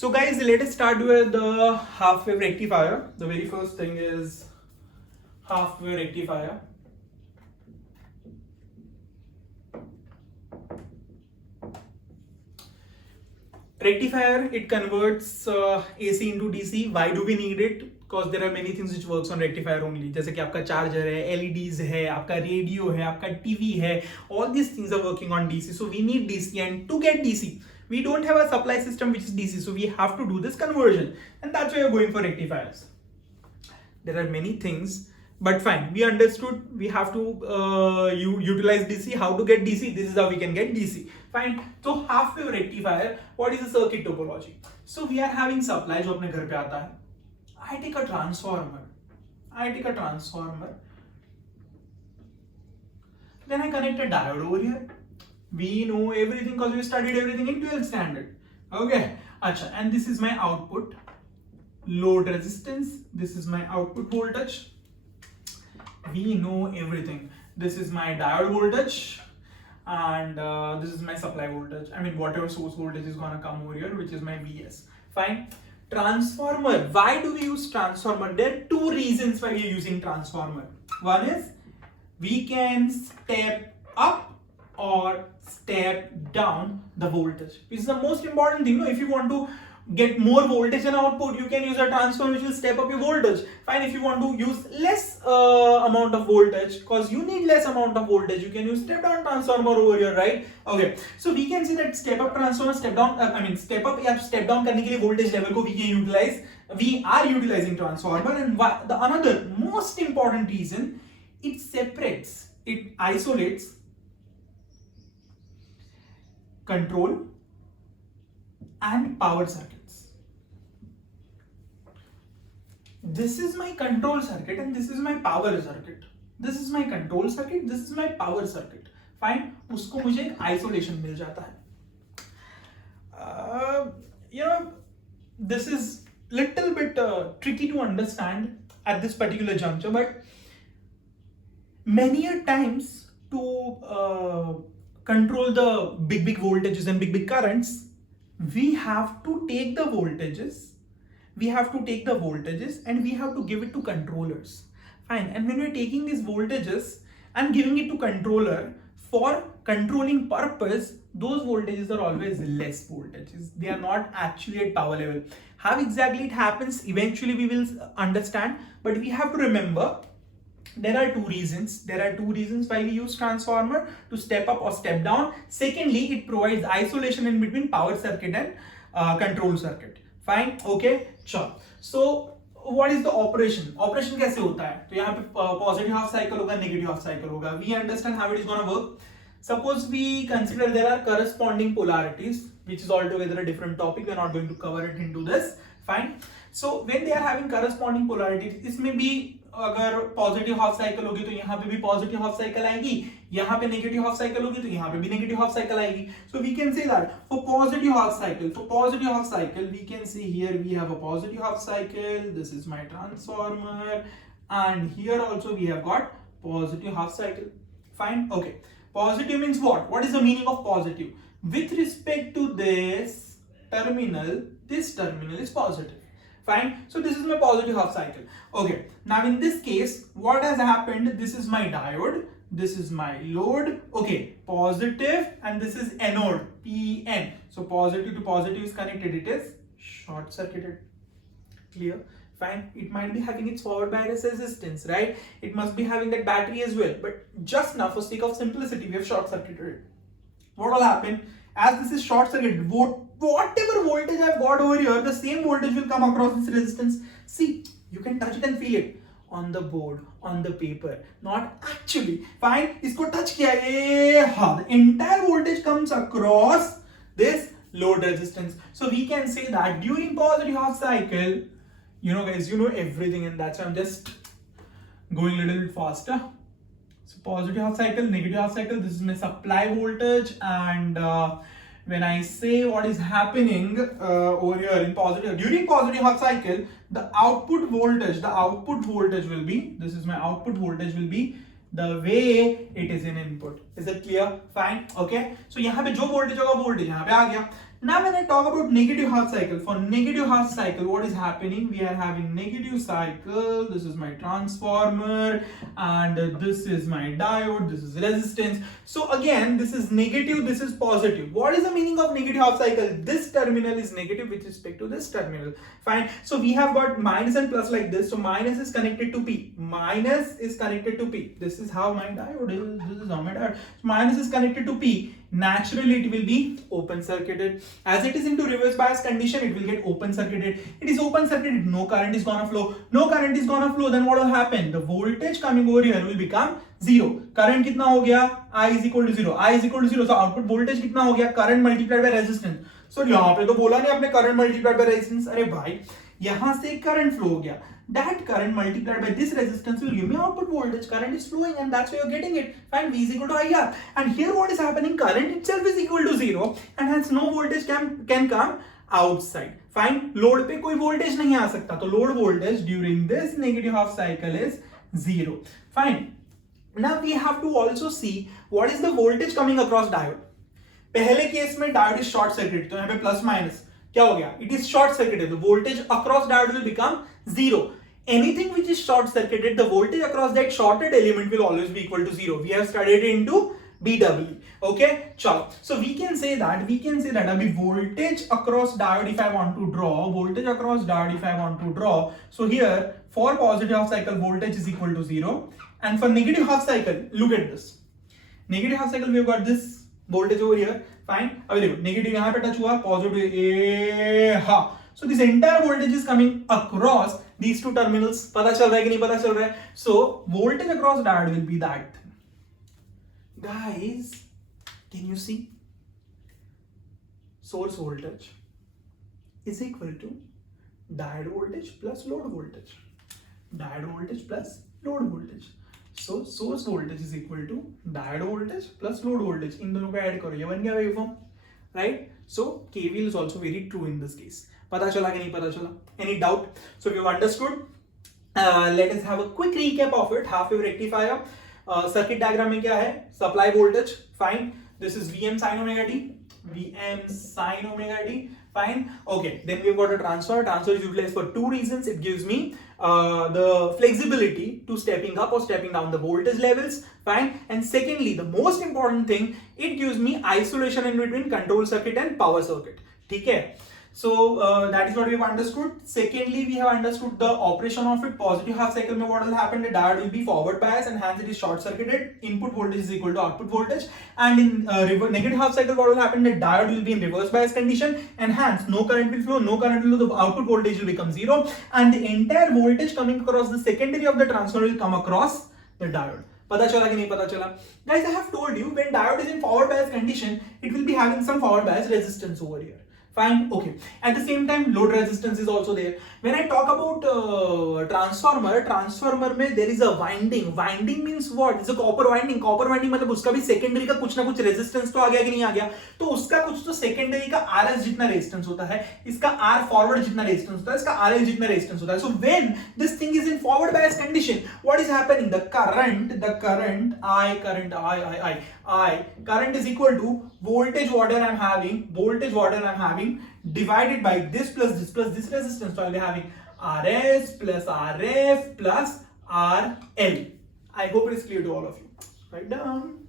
So guys, let us start with the half wave rectifier. The very first thing is half wave rectifier. Rectifier, it converts AC into DC. Why do we need it? Because there are many things which works on rectifier only. जैसे कि आपका charger है, LEDs है, आपका radio है, आपका TV है. All these things are working on DC. So we need DC, and to get DC, we don't have a supply system which is DC. So we have to do this conversion, and that's why we're going for rectifiers. There are many things, but fine, we understood we have to utilize DC. How to get DC? This is how we can get DC. Fine. So half wave rectifier, what is the circuit topology? So we are having supply जो अपने घर पे आता है. I take a transformer. Then I connect a diode over here. We know everything because we studied everything in 12th standard. Okay. Acha, and this is my output load resistance. This is my output voltage. We know everything. This is my diode voltage, and this is my supply voltage. I mean, whatever source voltage is gonna come over here, which is my VS. Fine. Transformer. Why do we use transformer? There are two reasons why we are using transformer. One is we can step up or step down the voltage. This is the most important thing. If you want to get more voltage and output, you can use a transformer which will step up your voltage. Fine. If you want to use less amount of voltage, because you need less amount of voltage, you can use step down transformer over here, right? Okay. So we can see that step up transformer, step down, step up या step down करने के लिए voltage level को we can utilize. We are utilizing transformer, and the another most important reason, it separates, it isolates control and power circuits. This is my control circuit and this is my power circuit. This is my control circuit, this is my power circuit. Fine. उसको मुझे एक isolation मिल जाता है. This is little bit tricky to understand at this particular juncture, but many a times to control the big voltages and big currents, we have to take the voltages and we have to give it to controllers. Fine. And when we're taking these voltages and giving it to controller for controlling purpose, those voltages are always less voltages. They are not actually at power level. How exactly it happens, eventually we will understand, but we have to remember there are two reasons why we use transformer: to step up or step down. Secondly, it provides isolation in between power circuit and control circuit. Fine. Okay. Sure. So what is the operation कैसे होता है? तो यहाँ पे positive half cycle होगा, negative half cycle होगा. We understand how it is going to work. Suppose we consider there are corresponding polarities, which is altogether a different topic. We are not going to cover it into this. Fine. So when they are having corresponding polarities, इसमें भी अगर positive half cycle होगी तो यहाँ पे भी positive half cycle आएगी, यहाँ पे नेगेटिव हाफ साइकिल होगी तो यहाँ पे भी नेगेटिव हाफ साइकिल आएगी. So we can say that for positive half cycle we can see here we have a positive half cycle. This is my transformer, and here also we have got positive half cycle. Fine. Okay. Positive means what? What is the meaning of positive? With respect to this terminal is positive. Fine. So this is my positive half cycle. Okay. Now in this case, what has happened? This is my diode. This is my load. Okay. Positive, and this is anode. PN. So positive to positive is connected. It is short circuited. Clear? Fine. It might be having its forward bias resistance, right? It must be having that battery as well. But just now, for sake of simplicity, we have short circuited it. What will happen? As this is short circuited, whatever voltage I've got over here, the same voltage will come across this resistance. See, you can touch it and feel it on the board, on the paper, not actually. Fine. इसको touch किया ये, हाँ, the entire voltage comes across this load resistance. So we can say that during positive half cycle, guys, you know everything, and that's why I'm just going a little bit faster. So positive half cycle, negative half cycle, this is my supply voltage, and when I say what is happening over here in positive, during positive half cycle, the output voltage will be, this is my output voltage will be the way it is in input. Is it clear? Fine. Okay. So यहाँ पे जो voltage होगा voltage यहाँ पे आ गया. Now when I talk about negative half cycle, for negative half cycle, what is happening? We are having negative cycle. This is my transformer and this is my diode, this is resistance. So again, this is negative, this is positive. What is the meaning of negative half cycle? This terminal is negative with respect to this terminal. Fine. So we have got minus and plus like this. So minus is connected to P. Minus is connected to P. This is how my diode is. This is how my diode. So minus is connected to P. Naturally it will be open circuited. As it is into reverse bias condition, it will get open circuited. It is open circuited, no current is gonna flow. No current is gonna flow, then what will happen? The voltage coming over here will become zero. Current कितना हो गया? I is equal to zero. I is equal to zero. So output voltage कितना हो गया? Current multiplied by resistance. So यहाँ पे तो बोला नहीं आपने current multiplied by resistance. अरे भाई यहाँ से current flow हो गया. That current multiplied by this resistance will give me output voltage. Current is flowing and that's why you're getting it. Fine, V is equal to IR. And here what is happening? Current itself is equal to zero and hence no voltage can come outside. Fine, load पे कोई voltage नहीं आ सकता. तो load voltage during this negative half cycle is zero. Fine. Now we have to also see what is the voltage coming across diode. पहले case में diode is short circuit. तो यहाँ पे plus minus क्या हो गया? It is short circuited. The voltage across diode will become zero. Anything which is short circuited, the voltage across that shorted element will always be equal to zero. We have studied it into BW. Okay, chalo. So we can say that abhi voltage across diode if I want to draw, so here for positive half cycle voltage is equal to zero, and for negative half cycle, look at this. Negative half cycle we have got this voltage over here. Fine. Available. Negative यहाँ पे touch हुआ, positive हाँ. So this entire voltage is coming across these two terminals. पता चल रहा है कि नहीं पता चल रहा है? So voltage across diode will be that thing. Guys, can you see? Source voltage is equal to diode voltage plus load voltage. Diode voltage plus load voltage. So source voltage is equal to diode voltage plus load voltage. इन दोनों को add करो, ये बन गया waveform, right? So KVL is also very true in this case. पता चला कि नहीं पता चला? Any doubt? So we've understood. Let us have a quick recap of it. Half wave rectifier. Circuit diagram में क्या है? Supply voltage. Fine. This is Vm sin omega t. Vm sin omega t. Fine. Okay. Then we've got a transformer. Transformer is utilized for two reasons. It gives me the flexibility to stepping up or stepping down the voltage levels. Fine. And secondly, the most important thing, it gives me isolation in between control circuit and power circuit. ठीक है? So that is what we have understood. Secondly, we have understood the operation of it. Positive half cycle में what will happen? The diode will be forward bias and hence it is short circuited. Input voltage is equal to output voltage. And in negative half cycle, what will happen? The diode will be in reverse bias condition and hence no current will flow. No current will flow. The output voltage will become zero, and the entire voltage coming across the secondary of the transformer will come across the diode. पता चला कि नहीं पता चला? Guys, I have told you when diode is in forward bias condition, it will be having some forward bias resistance over here. Fine, okay. At the same time, load resistance is also there. When I talk about transformer में there is a winding. Winding means what? It's a copper winding. Copper winding मतलब उसका भी secondary का कुछ ना कुछ resistance तो आ गया कि नहीं आ गया? तो उसका कुछ तो secondary का RS जितना resistance होता है, इसका R forward जितना resistance होता है, इसका RL जितना resistance होता है. So when this thing is in forward bias condition, what is happening? The current is equal to voltage whatever I'm having divided by this plus this resistance. So I'll be having RS plus RF plus RL. I hope it is clear to all of you. Write down.